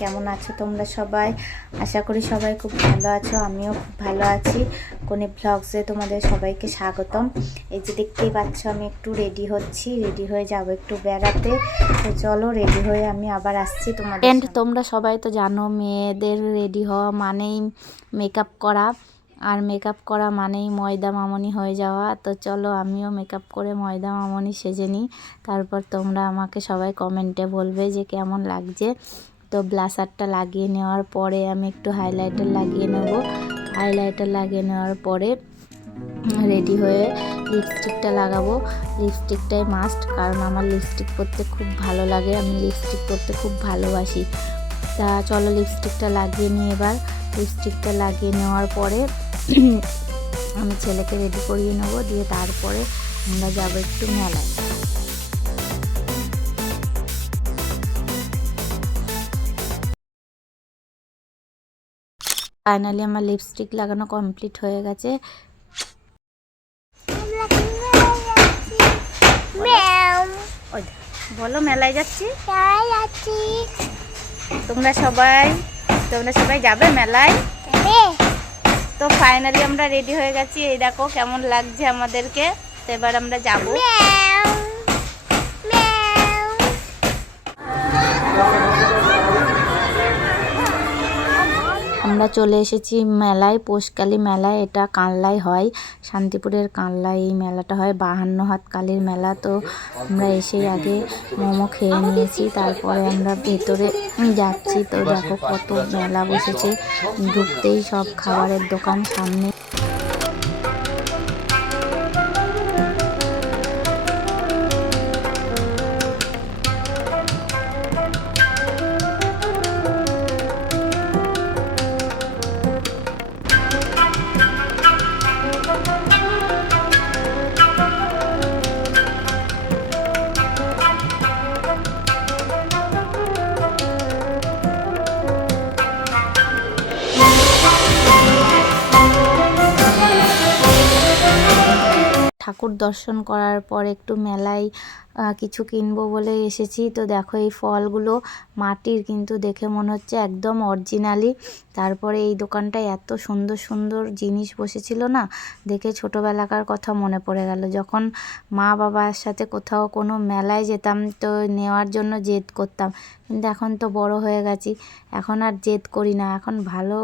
কেমন আছো তোমরা সবাই? আশা করি সবাই খুব ভালো আছো, আমিও খুব ভালো আছি। কোনে ব্লগসে তোমাদের সবাইকে স্বাগতম। এই যে দেখতেই পাচ্ছ আমি একটু রেডি হচ্ছি, রেডি হয়ে যাব একটু বেড়াতে। তো চলো রেডি হয়ে আমি আবার আসছি তোমাদের। তোমরা সবাই তো জানো মেয়েদের রেডি হওয়া মানেই মেকআপ করা, আর মেকআপ করা মানেই ময়দা মামনি হয়ে যাওয়া। তো চলো আমিও মেকআপ করে ময়দা মামনি সেজে নিই, তারপর তোমরা আমাকে সবাই কমেন্টে বলবে যে কেমন লাগছে। তো ব্লাশারটা লাগিয়ে নেওয়ার পরে আমি একটু হাইলাইটার লাগিয়ে নেব। হাইলাইটার লাগিয়ে নেওয়ার পরে রেডি হয়ে লিপস্টিকটা লাগাবো। লিপস্টিকটাই মাস্ট, কারণ আমার লিপস্টিক পরতে খুব ভালো লাগে, আমি লিপস্টিক পরতে খুব ভালোবাসি। তা চলো লিপস্টিকটা লাগিয়ে নিই। এবার লিপস্টিকটা লাগিয়ে নেওয়ার পরে আমি ছেলেকে রেডি করিয়ে নেব, দিয়ে তারপরে আমরা যাবো একটু মেলায়। ফাইনালি আমার লিপস্টিক লাগানো কমপ্লিট হয়ে গেছে। বলো মেলায় যাচ্ছি। তোমরা সবাই যাবে মেলায়? তো ফাইনালি আমরা রেডি হয়ে গেছি, এই দেখো কেমন লাগছে আমাদেরকে। তো এবার আমরা যাবো। আমরা চলে এসেছি মেলায়, পোষকালী মেলায়। এটা কানলায় হয়, শান্তিপুরের কানলায় এই মেলাটা হয়, 52 হাত কালীর মেলা। তো আমরা এসেই আগে মোমো খেয়ে নিয়েছি, তারপরে আমরা ভেতরে যাচ্ছি। তো দেখো কত মেলা বসেছে, ঢুকতেই সব খাবারের দোকান সামনে। ঠাকুর দর্শন করার পর একটু মেলায় কিছু কিনবো বলে এসেছি। তো দেখো এই ফলগুলো মাটির, কিন্তু দেখে মনে হচ্ছে একদম অরিজিনালি। তারপরে এই দোকানটায় এত সুন্দর সুন্দর জিনিস বসেছিল না, দেখে ছোটোবেলাকার কথা মনে পড়ে গেল। যখন মা বাবার সাথে কোথাও কোনো মেলায় যেতাম তো নেওয়ার জন্য জেদ করতাম, কিন্তু এখন তো বড় হয়ে গেছি, এখন আর জেদ করি না। এখন ভালো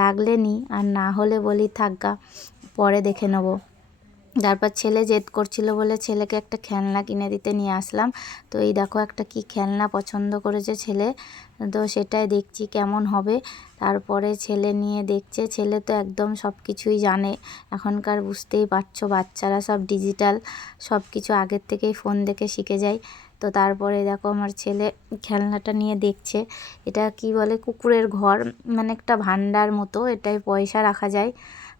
লাগলে নি, আর না হলে বলি থাকগা, পরে দেখে নেবো। তারপর ছেলে জেদ করছিল বলে ছেলেকে একটা খেলনা কিনে দিতে নিয়ে আসলাম। তো এই দেখো একটা কি খেলনা পছন্দ করেছে ছেলে, তো সেটাই দেখছি কেমন হবে। তারপরে ছেলে নিয়ে দেখছে, ছেলে তো একদম সব কিছুই জানে এখনকার, বুঝতেই পারছো বাচ্চারা সব ডিজিটাল, সব কিছু আগের থেকেই ফোন দেখে শিখে যায়। তো তারপরে দেখো আমার ছেলে খেলনাটা নিয়ে দেখছে, এটা কি বলে কুকুরের ঘর, মানে একটা ভান্ডার মতো, এটাই পয়সা রাখা যায়।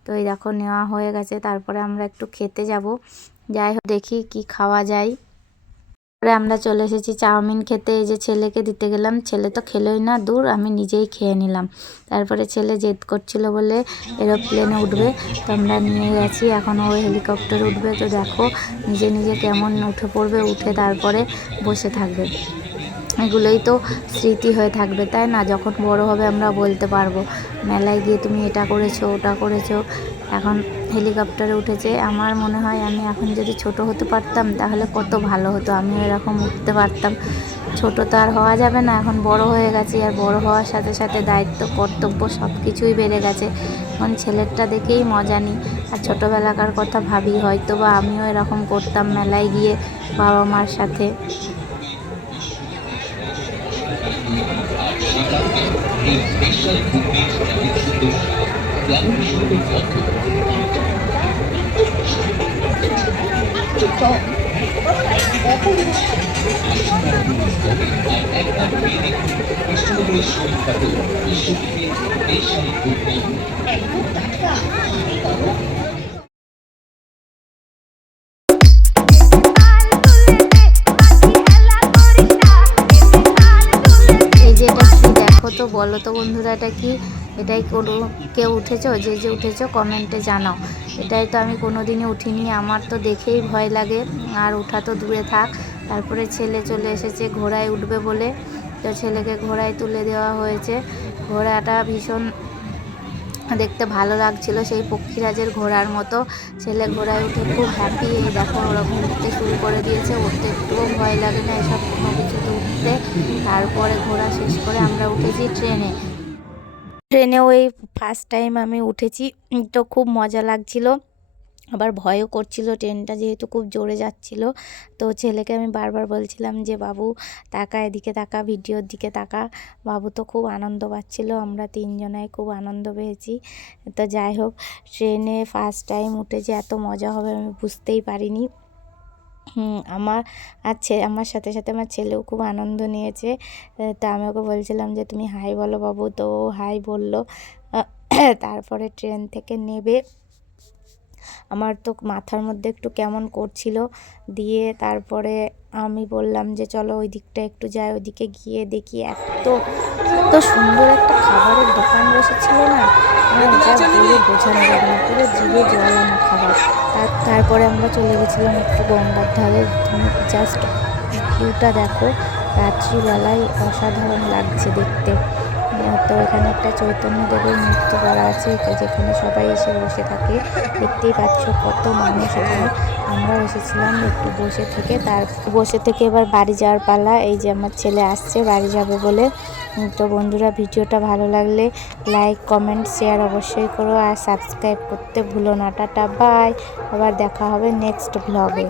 তো এই দেখো নেওয়া হয়ে গেছে, তারপরে আমরা একটু খেতে যাব। যাই হোক দেখি কি খাওয়া যায়। তারপরে আমরা চলে এসেছি চাউমিন খেতে। এই যে ছেলেকে দিতে গেলাম, ছেলে তো খেলোই না, দূর, আমি নিজেই খেয়ে নিলাম। তারপরে ছেলে জেদ করছিল বলে এরোপ্লেনে উঠবে, তো আমরা নিয়ে গেছি, এখন ও হেলিকপ্টারে উঠবে। তো দেখো নিজে নিজে কেমন উঠে পড়বে, উঠে তারপরে বসে থাকবে। এগুলোই তো স্মৃতি হয়ে থাকবে, তাই না? যখন বড় হবে আমরা বলতে পারবো মেলায় গিয়ে তুমি এটা করেছো ওটা করেছো। এখন হেলিকপ্টারে উঠেছে, আমার মনে হয় আমি এখন যদি ছোট হতে পারতাম তাহলে কত ভালো হতো, আমিও এরকম উঠতে পারতাম। ছোট তো আর হওয়া যাবে না, এখন বড় হয়ে গেছি, আর বড় হওয়ার সাথে সাথে দায়িত্ব কর্তব্য সব কিছুই বেড়ে গেছে। এখন ছেলেরটা দেখেই মজা নিই, আর ছোটোবেলাকার কথা ভাবি, হয়তো বা আমিও এরকম করতাম মেলায় গিয়ে বাবা মার সাথে। তো বলো তো বন্ধুরা এটা কি? এটাই কেউ উঠেছো, যে যে উঠেছো কমেন্টে জানাও। এটাই তো আমি কোনো দিনই উঠিনি, আমার তো দেখেই ভয় লাগে, আর ওঠা তো দূরে থাক। তারপরে ছেলে চলে এসেছে ঘোড়ায় উঠবে বলে, তো ছেলেকে ঘোড়ায় তুলে দেওয়া হয়েছে। ঘোড়াটা ভীষণ দেখতে ভালো লাগছিল, সেই পক্ষীরাজের ঘোড়ার মতো। ছেলে ঘোড়ায় উঠে খুব হ্যাপি। এই দেখো ওরকম উঠতে শুরু করে দিয়েছে, উঠতে একটুও ভয় লাগে না এসব কোনো কিছুতে উঠতে। তারপরে ঘোড়া শেষ করে আমরা উঠেছি ট্রেনেও এই ফার্স্ট টাইম আমি উঠেছি, তো খুব মজা লাগছিল, আবার ভয়ও করছিল, ট্রেনটা যেহেতু খুব জোরে যাচ্ছিল। তো ছেলেকে আমি বারবার বলছিলাম যে বাবু তাকা, এদিকে তাকা, ভিডিওর দিকে তাকা। বাবু তো খুব আনন্দ পাচ্ছিল, আমরা তিনজনাই খুব আনন্দ পেয়েছি। তো যাই হোক, ট্রেনে ফার্স্ট টাইম উঠে যে এত মজা হবে আমি বুঝতেই পারিনি। আমার সাথে সাথে আমার ছেলেও খুব আনন্দ নিয়েছে। তা আমি ওকে বলছিলাম যে তুমি হাই বলো বাবু, তো ও হাই বললো। তারপরে ট্রেন থেকে নেবে আমার তো মাথার মধ্যে একটু কেমন করছিল, দিয়ে তারপরে আমি বললাম যে চলো ওই দিকটা একটু যাই। ওইদিকে গিয়ে দেখি এত সুন্দর একটা খাবারের দোকান বসেছিল না, যা বলে বোঝানো যাবে না, পুরো জিভে জল আনা খাবার। তারপরে আমরা চলে গেছিলাম একটু গঙ্গার ধারে। তুমি জাস্ট ভিউটা দেখো, রাত্রিবেলায় অসাধারণ লাগছে দেখতে। তো এখানে একটা চৈতন্যদেবের মূর্তি করা আছে, যেখানে সবাই এসে বসে থাকে। দেখতেই পাচ্ছ কত মানুষ এখানে। আমরাও এসেছিলাম একটু বসে থেকে এবার বাড়ি যাওয়ার পালা। এই যে আমার ছেলে আসছে বাড়ি যাবে বলে। তো বন্ধুরা, ভিডিওটা ভালো লাগলে লাইক, কমেন্ট, শেয়ার অবশ্যই করো, আর সাবস্ক্রাইব করতে ভুলো না। Tata, bye. আবার দেখা হবে নেক্সট ব্লগে।